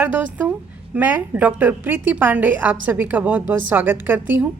नमस्कार दोस्तों, मैं डॉक्टर प्रीति पांडे आप सभी का बहुत बहुत स्वागत करती हूं।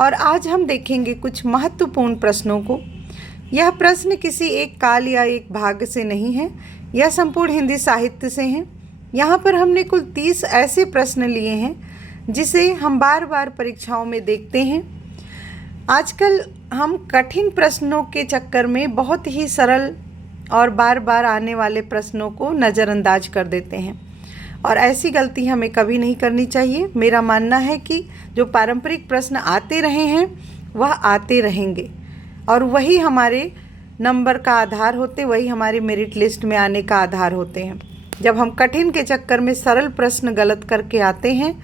और आज हम देखेंगे कुछ महत्वपूर्ण प्रश्नों को। यह प्रश्न किसी एक काल या एक भाग से नहीं है, यह संपूर्ण हिंदी साहित्य से हैं। यहाँ पर हमने कुल 30 ऐसे प्रश्न लिए हैं जिसे हम बार बार परीक्षाओं में देखते हैं। आजकल हम कठिन प्रश्नों के चक्कर में बहुत ही सरल और बार बार आने वाले प्रश्नों को नज़रअंदाज कर देते हैं, और ऐसी गलती हमें कभी नहीं करनी चाहिए। मेरा मानना है कि जो पारंपरिक प्रश्न आते रहे हैं वह आते रहेंगे, और वही हमारे नंबर का आधार होते, वही हमारे मेरिट लिस्ट में आने का आधार होते हैं। जब हम कठिन के चक्कर में सरल प्रश्न गलत करके आते हैं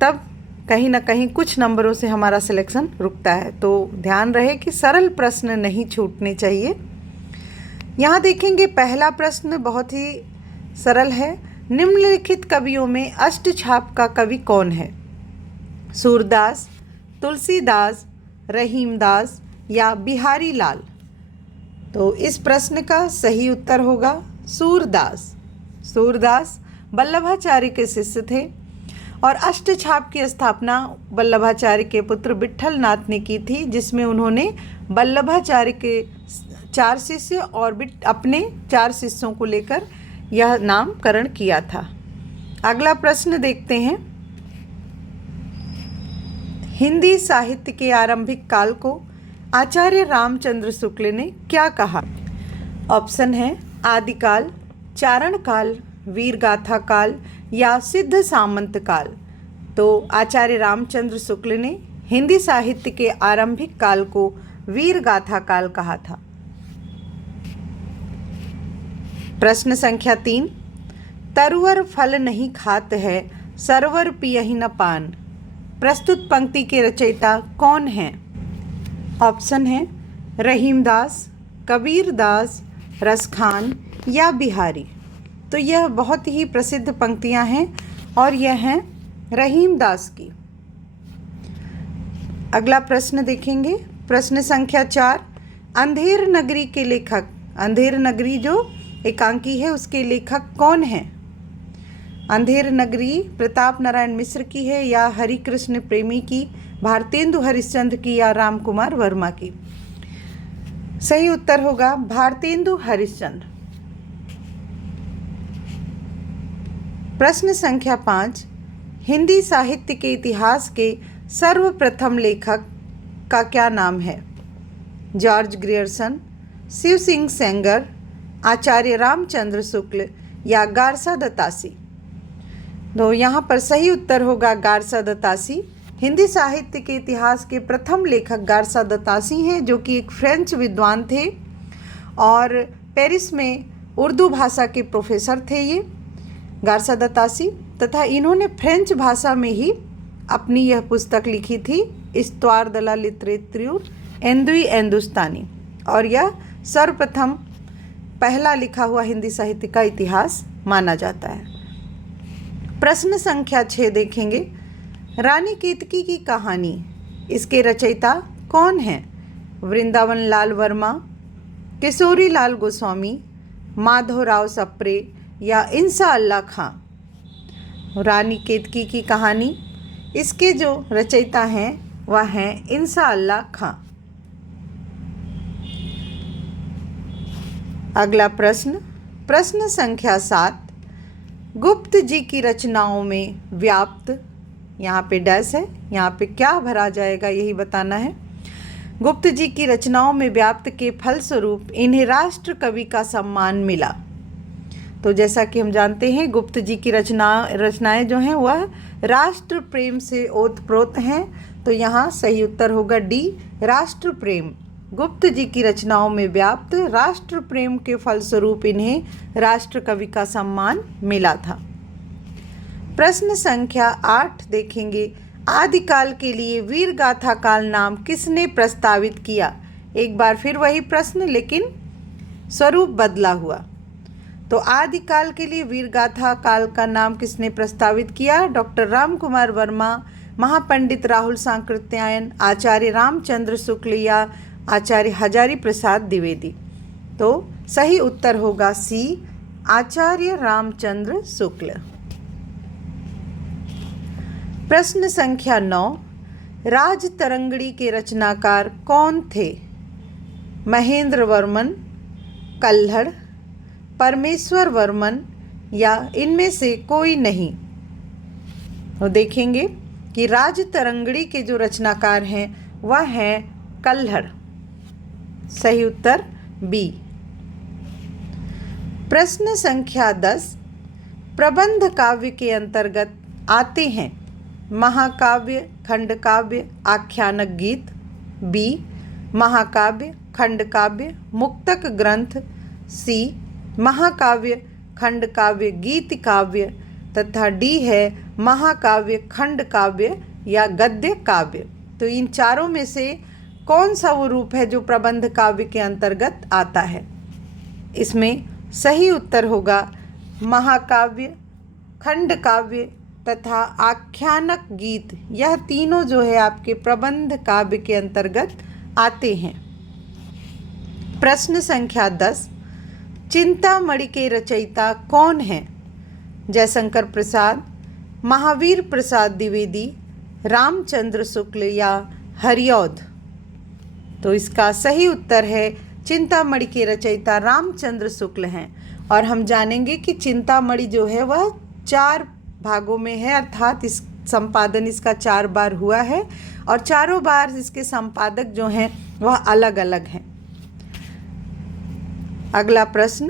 तब कहीं ना कहीं कुछ नंबरों से हमारा सिलेक्शन रुकता है। तो ध्यान रहे कि सरल प्रश्न नहीं छूटने चाहिए। यहाँ देखेंगे पहला प्रश्न बहुत ही सरल है। निम्नलिखित कवियों में अष्टछाप का कवि कौन है? सूरदास, तुलसीदास, रहीमदास या बिहारी लाल? तो इस प्रश्न का सही उत्तर होगा सूरदास। सूरदास वल्लभाचार्य के शिष्य थे, और अष्टछाप की स्थापना वल्लभाचार्य के पुत्र विट्ठल नाथ ने की थी, जिसमें उन्होंने वल्लभाचार्य के 4 शिष्य और अपने 4 शिष्यों को लेकर यह नामकरण किया था। अगला प्रश्न देखते हैं। हिंदी साहित्य के आरंभिक काल को आचार्य रामचंद्र शुक्ल ने क्या कहा? ऑप्शन है आदिकाल, चारण काल, वीरगाथा काल या सिद्ध सामंत काल। तो आचार्य रामचंद्र शुक्ल ने हिंदी साहित्य के आरंभिक काल को वीरगाथा काल कहा था। प्रश्न संख्या 3। तरुवर फल नहीं खात है, सरवर पियहि न पान। प्रस्तुत पंक्ति के रचयिता कौन हैं? ऑप्शन है रहीमदास, कबीरदास, रसखान या बिहारी। तो यह बहुत ही प्रसिद्ध पंक्तियां हैं और यह हैं रहीमदास की। अगला प्रश्न देखेंगे। प्रश्न संख्या 4। अंधेर नगरी के लेखक, अंधेर नगरी जो एकांकी है उसके लेखक कौन हैं? अंधेर नगरी प्रताप नारायण मिश्र की है या हरिकृष्ण प्रेमी की, भारतेंदु हरिश्चंद्र की या राम कुमार वर्मा की? सही उत्तर होगा भारतेंदु हरिश्चंद्र। प्रश्न संख्या 5। हिंदी साहित्य के इतिहास के सर्वप्रथम लेखक का क्या नाम है? जॉर्ज ग्रियर्सन, शिव सिंह सेंगर, आचार्य रामचंद्र शुक्ल या गारसा दत्तासी? तो यहाँ पर सही उत्तर होगा गारसा दत्तासी। हिंदी साहित्य के इतिहास के प्रथम लेखक गारसा दत्तासी हैं, जो कि एक फ्रेंच विद्वान थे और पेरिस में उर्दू भाषा के प्रोफेसर थे ये गारसा दत्तासी, तथा इन्होंने फ्रेंच भाषा में ही अपनी यह पुस्तक लिखी थी, इस्त्वार de la littérature हिंदुस्तानी, और यह सर्वप्रथम पहला लिखा हुआ हिंदी साहित्य का इतिहास माना जाता है। प्रश्न संख्या 6 देखेंगे। रानी केतकी की कहानी, इसके रचयिता कौन हैं? वृंदावन लाल वर्मा, किशोरी लाल गोस्वामी, माधवराव सप्रे या इंसा अल्लाह खां? रानी केतकी की कहानी, इसके जो रचयिता हैं वह हैं इंसा अल्लाह खां। अगला प्रश्न, प्रश्न संख्या 7। गुप्त जी की रचनाओं में व्याप्त, यहाँ पे डैश है, यहाँ पे क्या भरा जाएगा यही बताना है। गुप्त जी की रचनाओं में व्याप्त के फलस्वरूप इन्हें राष्ट्र कवि का सम्मान मिला। तो जैसा कि हम जानते हैं गुप्त जी की रचनाएं जो हैं वह राष्ट्र प्रेम से ओतप्रोत हैं। तो यहाँ सही उत्तर होगा डी, राष्ट्र प्रेम। गुप्त जी की रचनाओं में व्याप्त राष्ट्र प्रेम के फलस्वरूप इन्हें राष्ट्र कवि का सम्मान मिला था। प्रश्न संख्या 8 देखेंगे। आदिकाल के लिए वीरगाथा काल नाम किसने प्रस्तावित किया? एक बार फिर वही प्रश्न, लेकिन स्वरूप बदला हुआ। तो आदिकाल के लिए वीरगाथा काल का नाम किसने प्रस्तावित किया? डॉक्टर राम कुमार वर्मा, महापंडित राहुल सांकृत्यायन, आचार्य रामचंद्र शुक्ल या आचार्य हजारी प्रसाद द्विवेदी? तो सही उत्तर होगा सी, आचार्य रामचंद्र शुक्ल। प्रश्न संख्या 9, राजतरंगिणी के रचनाकार कौन थे? महेंद्र वर्मन, कल्हड़, परमेश्वर वर्मन या इनमें से कोई नहीं? तो देखेंगे कि राजतरंगिणी के जो रचनाकार हैं वह हैं कल्हड़। सही उत्तर बी। प्रश्न संख्या 10, प्रबंध काव्य के अंतर्गत आते हैं महाकाव्य, खंडकाव्य, आख्यानक गीत। बी, महाकाव्य, खंडकाव्य, मुक्तक ग्रंथ। सी, महाकाव्य, खंडकाव्य, गीत काव्य। तथा डी है महाकाव्य, खंडकाव्य या गद्य काव्य। तो इन चारों में से कौन सा वो रूप है जो प्रबंध काव्य के अंतर्गत आता है? इसमें सही उत्तर होगा महाकाव्य, खंडकाव्य तथा आख्यानक गीत। यह तीनों जो है आपके प्रबंध काव्य के अंतर्गत आते हैं। प्रश्न संख्या 10, चिंतामणि के रचयिता कौन हैं? जयशंकर प्रसाद, महावीर प्रसाद द्विवेदी, रामचंद्र शुक्ल या हरिऔध? तो इसका सही उत्तर है चिंतामणि के रचयिता रामचंद्र शुक्ल हैं। और हम जानेंगे कि चिंतामणि जो है वह 4 भागों में है, अर्थात इस संपादन इसका 4 बार हुआ है और चारों बार इसके संपादक जो हैं वह अलग अलग हैं। अगला प्रश्न,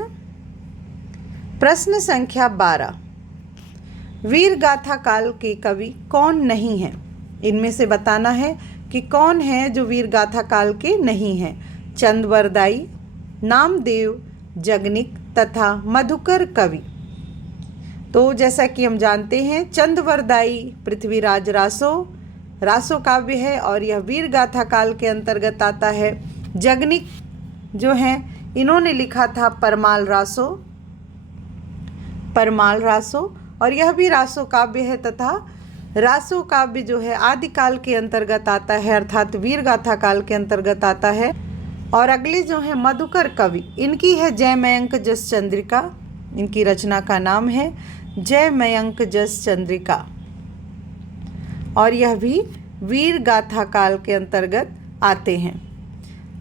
प्रश्न संख्या 12, वीर गाथा काल के कवि कौन नहीं हैं? इनमें से बताना है कि कौन है जो वीर गाथा काल के नहीं हैं। चंदवरदाई, नामदेव, जगनिक तथा मधुकर कवि। तो जैसा कि हम जानते हैं चंदवरदाई पृथ्वीराज रासो काव्य है और यह वीर गाथा काल के अंतर्गत आता है। जगनिक जो हैं इन्होंने लिखा था परमाल रासो और यह भी रासो काव्य है तथा रासो काव्य जो है आदिकाल के अंतर्गत आता है, अर्थात वीर गाथा काल के अंतर्गत आता है। और अगले जो है मधुकर कवि, इनकी है जयमयंक जस चंद्रिका। इनकी रचना का नाम है जयमयंक जस चंद्रिका और यह भी वीर गाथा काल के अंतर्गत आते हैं।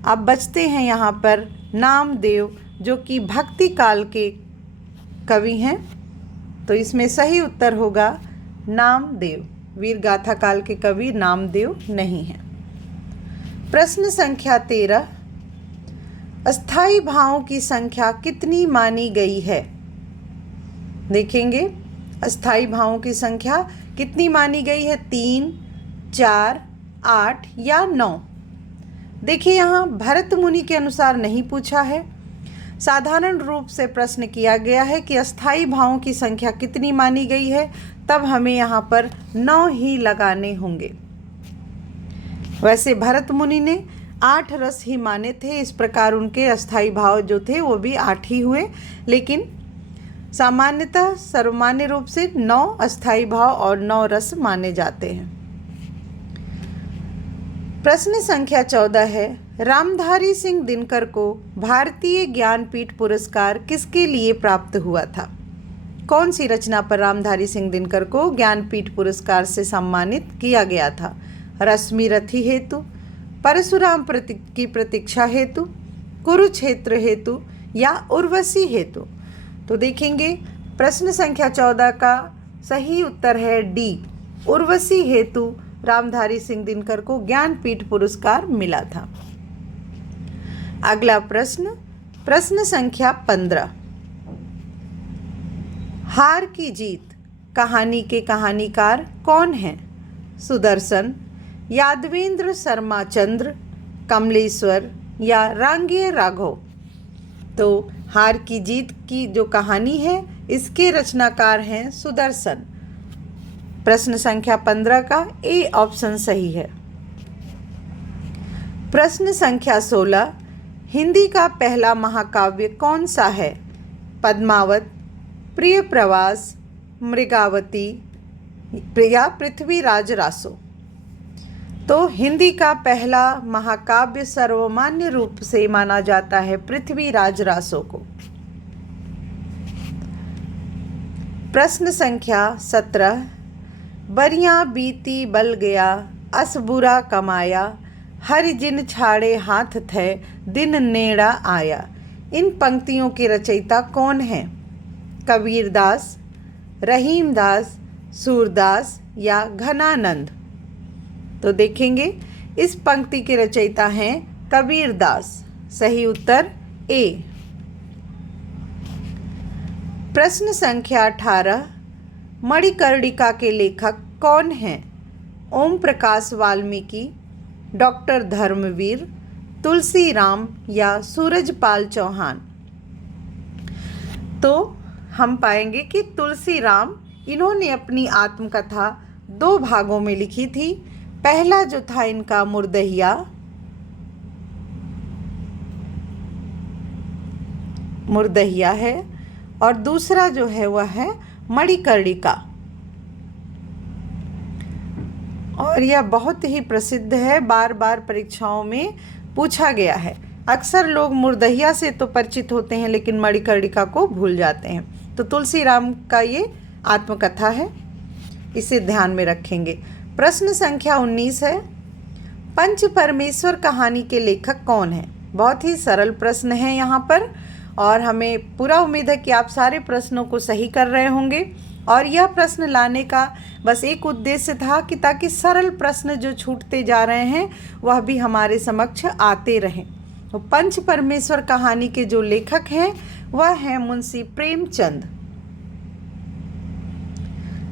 अब बचते हैं यहाँ पर नामदेव जो कि भक्ति काल के कवि हैं। तो इसमें सही उत्तर होगा नामदेव। वीर गाथा काल के कवि नामदेव नहीं हैं। प्रश्न संख्या 13, अस्थाई भावों की संख्या कितनी मानी गई है? देखेंगे अस्थाई भावों की संख्या कितनी मानी गई है, 3, 4, 8 या 9? देखिए यहाँ भरत मुनि के अनुसार नहीं पूछा है, साधारण रूप से प्रश्न किया गया है कि अस्थाई भावों की संख्या कितनी मानी गई है, तब हमें यहाँ पर 9 ही लगाने होंगे। वैसे भरत मुनि ने 8 रस ही माने थे, इस प्रकार उनके अस्थाई भाव जो थे वो भी 8 ही हुए, लेकिन सामान्यतः सर्वमान्य रूप से 9 अस्थाई भाव और 9 रस माने जाते हैं। प्रश्न संख्या 14 है, रामधारी सिंह दिनकर को भारतीय ज्ञानपीठ पुरस्कार किसके लिए प्राप्त हुआ था? कौन सी रचना पर रामधारी सिंह दिनकर को ज्ञानपीठ पुरस्कार से सम्मानित किया गया था? रश्मि रथी हेतु, परशुराम की प्रतीक्षा हेतु, कुरुक्षेत्र हेतु या उर्वशी हेतु? तो देखेंगे प्रश्न संख्या 14 का सही उत्तर है डी, उर्वशी हेतु रामधारी सिंह दिनकर को ज्ञानपीठ पुरस्कार मिला था। अगला प्रश्न, प्रश्न संख्या 15, हार की जीत कहानी के कहानीकार कौन हैं? सुदर्शन, यादवेंद्र शर्मा चंद्र, कमलेश्वर या रांगेय राघव? तो हार की जीत की जो कहानी है इसके रचनाकार हैं सुदर्शन। प्रश्न संख्या 15 का ए ऑप्शन सही है। प्रश्न संख्या 16, हिंदी का पहला महाकाव्य कौन सा है? पद्मावत, प्रिय प्रवास, मृगावती या पृथ्वीराज रासो? तो हिंदी का पहला महाकाव्य सर्वमान्य रूप से माना जाता है पृथ्वीराज रासो को। प्रश्न संख्या 17, बरियां बीती बल गया, अस बुरा कमाया, हरि जिन छाड़े हाथ थे, दिन नेड़ा आया। इन पंक्तियों के रचयिता कौन हैं? कबीरदास, रहीमदास, सूरदास या घनानंद? तो देखेंगे, इस पंक्ति के रचयिता हैं कबीरदास। सही उत्तर ए। प्रश्न संख्या 18, मणिकर्णिका के लेखक कौन हैं? ओम प्रकाश वाल्मीकि, डॉक्टर धर्मवीर, तुलसीराम या सूरजपाल चौहान? तो हम पाएंगे कि तुलसीराम, इन्होंने अपनी आत्मकथा 2 भागों में लिखी थी। पहला जो था इनका मुर्दहिया है, और दूसरा जो है वह है मणिकर्णिका। और यह बहुत ही प्रसिद्ध है, बार बार परीक्षाओं में पूछा गया है। अक्सर लोग मुर्दहिया से तो परिचित होते हैं लेकिन मणिकर्णिका को भूल जाते हैं। तो तुलसीराम का ये आत्मकथा है, इसे ध्यान में रखेंगे। प्रश्न संख्या 19 है, पंच परमेश्वर कहानी के लेखक कौन है? बहुत ही सरल प्रश्न है यहाँ पर, और हमें पूरा उम्मीद है कि आप सारे प्रश्नों को सही कर रहे होंगे। और यह प्रश्न लाने का बस एक उद्देश्य था कि ताकि सरल प्रश्न जो छूटते जा रहे हैं वह भी हमारे समक्ष आते रहें। तो पंच परमेश्वर कहानी के जो लेखक हैं वह हैं मुंशी प्रेमचंद।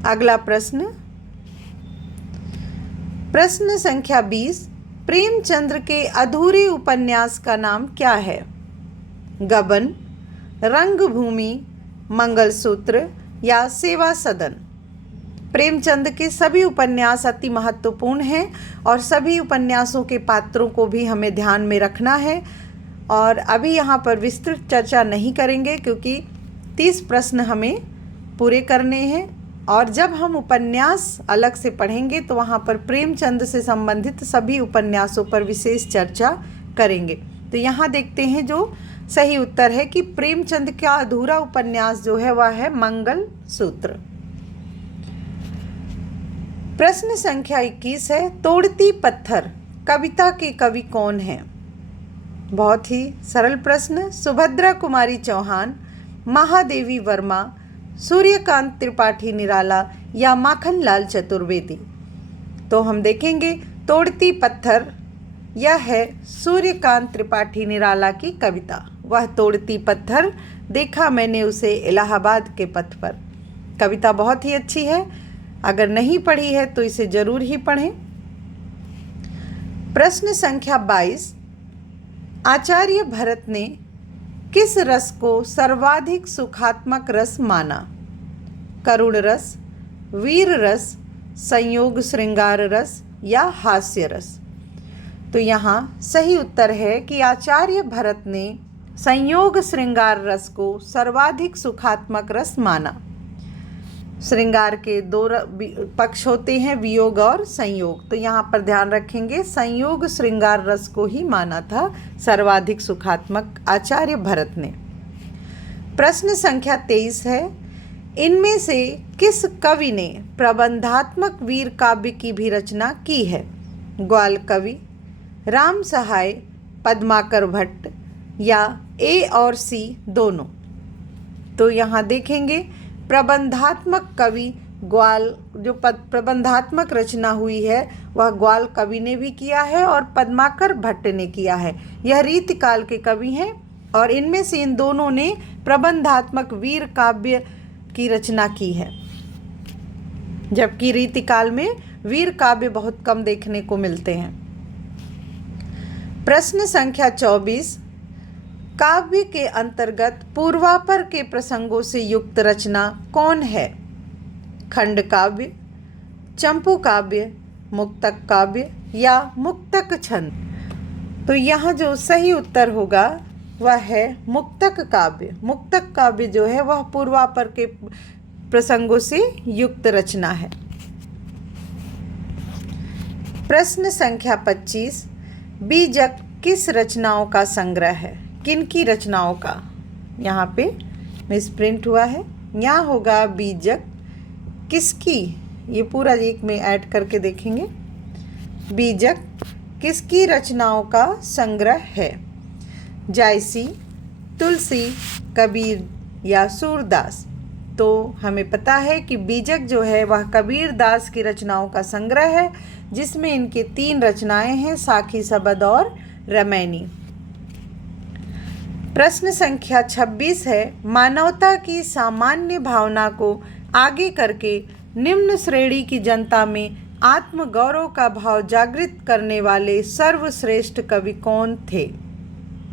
अगला प्रश्न, प्रश्न संख्या 20, प्रेमचंद्र के अधूरे उपन्यास का नाम क्या है? गबन, रंगभूमि, मंगलसूत्र या सेवा सदन? प्रेमचंद के सभी उपन्यास अति महत्वपूर्ण हैं और सभी उपन्यासों के पात्रों को भी हमें ध्यान में रखना है। और अभी यहाँ पर विस्तृत चर्चा नहीं करेंगे क्योंकि 30 प्रश्न हमें पूरे करने हैं, और जब हम उपन्यास अलग से पढ़ेंगे तो वहाँ पर प्रेमचंद से संबंधित सभी उपन्यासों पर विशेष चर्चा करेंगे। तो यहाँ देखते हैं जो सही उत्तर है कि प्रेमचंद का अधूरा उपन्यास जो है वह है मंगलसूत्र। प्रश्न संख्या 21 है, तोड़ती पत्थर कविता के कवि कौन हैं? बहुत ही सरल प्रश्न, सुभद्रा कुमारी चौहान, महादेवी वर्मा, सूर्यकांत त्रिपाठी निराला या माखनलाल चतुर्वेदी? तो हम देखेंगे, तोड़ती पत्थर यह है सूर्यकांत त्रिपाठी निराला की कविता। वह तोड़ती पत्थर देखा मैंने उसे इलाहाबाद के पथ पर। कविता बहुत ही अच्छी है, अगर नहीं पढ़ी है तो इसे जरूर ही पढ़ें। प्रश्न संख्या 22, आचार्य भरत ने किस रस को सर्वाधिक सुखात्मक रस माना? करुण रस, वीर रस, संयोग श्रृंगार रस या हास्य रस? तो यहाँ सही उत्तर है कि आचार्य भरत ने संयोग श्रृंगार रस को सर्वाधिक सुखात्मक रस माना। श्रृंगार के 2 पक्ष होते हैं, वियोग और संयोग। तो यहाँ पर ध्यान रखेंगे, संयोग श्रृंगार रस को ही माना था सर्वाधिक सुखात्मक आचार्य भरत ने। प्रश्न संख्या 23 है, इनमें से किस कवि ने प्रबंधात्मक वीर काव्य की भी रचना की है? ग्वाल कवि, राम सहाय, पद्माकर भट्ट या ए और सी दोनों? तो यहाँ देखेंगे, प्रबंधात्मक कवि ग्वाल, जो प्रबंधात्मक रचना हुई है वह ग्वाल कवि ने भी किया है और पद्माकर भट्ट ने किया है। यह रीतिकाल के कवि हैं और इनमें से इन दोनों ने प्रबंधात्मक वीर काव्य की रचना की है, जबकि रीतिकाल में वीर काव्य बहुत कम देखने को मिलते हैं। प्रश्न संख्या 24, काव्य के अंतर्गत पूर्वापर के प्रसंगों से युक्त रचना कौन है? खंड काव्य, चंपू काव्य, मुक्तक काव्य या मुक्तक छंद? तो यहाँ जो सही उत्तर होगा वह है मुक्तक काव्य। मुक्तक काव्य जो है वह पूर्वापर के प्रसंगों से युक्त रचना है। प्रश्न संख्या 25, बीजक किस रचनाओं का संग्रह है? किनकी रचनाओं का? यहाँ पे मिसप्रिंट हुआ है, यहाँ होगा बीजक किसकी ये पूरा एक में ऐड करके देखेंगे। बीजक किसकी रचनाओं का संग्रह है? जायसी, तुलसी, कबीर या सूरदास? तो हमें पता है कि बीजक जो है वह कबीर दास की रचनाओं का संग्रह है, जिसमें इनके 3 रचनाएं हैं, साखी, सबद और रमैनी। प्रश्न संख्या 26 है, मानवता की सामान्य भावना को आगे करके निम्न श्रेणी की जनता में आत्मगौरव का भाव जागृत करने वाले सर्वश्रेष्ठ कवि कौन थे?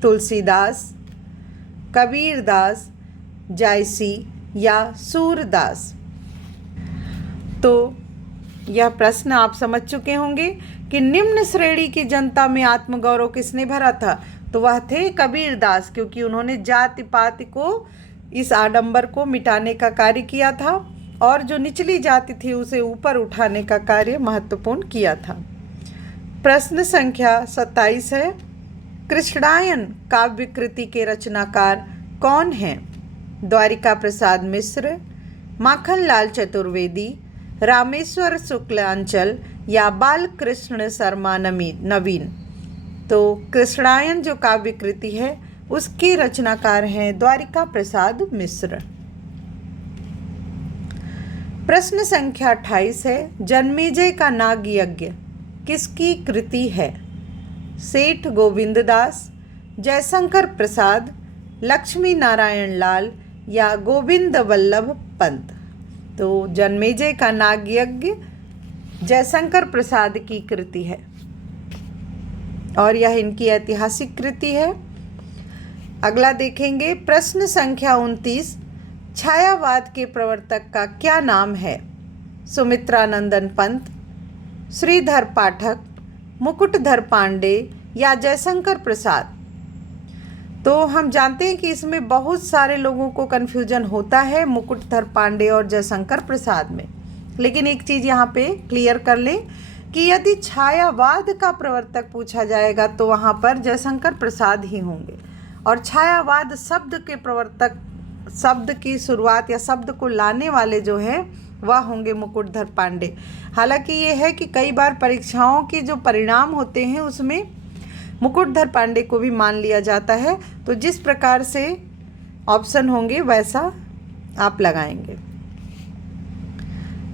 तुलसीदास, कबीरदास, जायसी या सूरदास? तो यह प्रश्न आप समझ चुके होंगे कि निम्न श्रेणी की जनता में आत्मगौरव किसने भरा था? तो वह थे कबीरदास, क्योंकि उन्होंने जाति पाति को, इस आडंबर को मिटाने का कार्य किया था और जो निचली जाति थी उसे ऊपर उठाने का कार्य महत्वपूर्ण किया था। प्रश्न संख्या 27 है, कृष्णायन काव्य कृति के रचनाकार कौन हैं? द्वारिका प्रसाद मिश्र, माखनलाल चतुर्वेदी, रामेश्वर शुक्लांचल या बालकृष्ण शर्मा नवीन? तो कृष्णायन जो काव्य कृति है उसके रचनाकार हैं द्वारिका प्रसाद मिश्र। प्रश्न संख्या 28 है, जन्मेजय का नाग यज्ञ किसकी कृति है? सेठ गोविंददास, जयशंकर प्रसाद, लक्ष्मी नारायण लाल या गोविंद वल्लभ पंत? तो जन्मेजय का नाग यज्ञ जयशंकर प्रसाद की कृति है और यह इनकी ऐतिहासिक कृति है। अगला देखेंगे, प्रश्न संख्या 29, छायावाद के प्रवर्तक का क्या नाम है? सुमित्रानंदन पंत, श्रीधर पाठक, मुकुटधर पांडे या जयशंकर प्रसाद? तो हम जानते हैं कि इसमें बहुत सारे लोगों को कन्फ्यूजन होता है मुकुटधर पांडे और जयशंकर प्रसाद में, लेकिन एक चीज़ यहाँ पे क्लियर कर लें कि यदि छायावाद का प्रवर्तक पूछा जाएगा तो वहाँ पर जयशंकर प्रसाद ही होंगे, और छायावाद शब्द के प्रवर्तक, शब्द की शुरुआत या शब्द को लाने वाले जो हैं वह होंगे मुकुटधर पांडे। हालांकि ये है कि कई बार परीक्षाओं के जो परिणाम होते हैं उसमें मुकुटधर पांडे को भी मान लिया जाता है, तो जिस प्रकार से ऑप्शन होंगे वैसा आप लगाएंगे।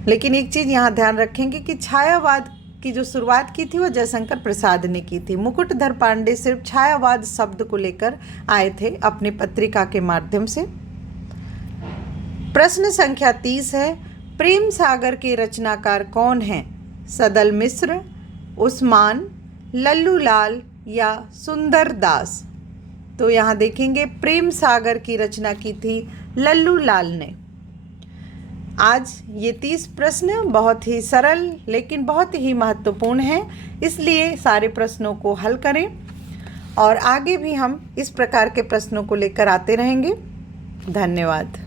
लेकिन एक चीज़ यहाँ ध्यान रखेंगे कि छायावाद की जो शुरुआत की थी वो जयशंकर प्रसाद ने की थी। मुकुटधर पांडे सिर्फ छायावाद शब्द को लेकर आए थे अपनी पत्रिका के माध्यम से। प्रश्न संख्या 30 है, प्रेम सागर के रचनाकार कौन हैं? सदल मिश्र, उस्मान, लल्लू लाल या सुंदर दास? तो यहाँ देखेंगे प्रेम सागर की रचना की थी लल्लू लाल ने। आज ये 30 प्रश्न बहुत ही सरल लेकिन बहुत ही महत्वपूर्ण हैं, इसलिए सारे प्रश्नों को हल करें और आगे भी हम इस प्रकार के प्रश्नों को लेकर आते रहेंगे। धन्यवाद।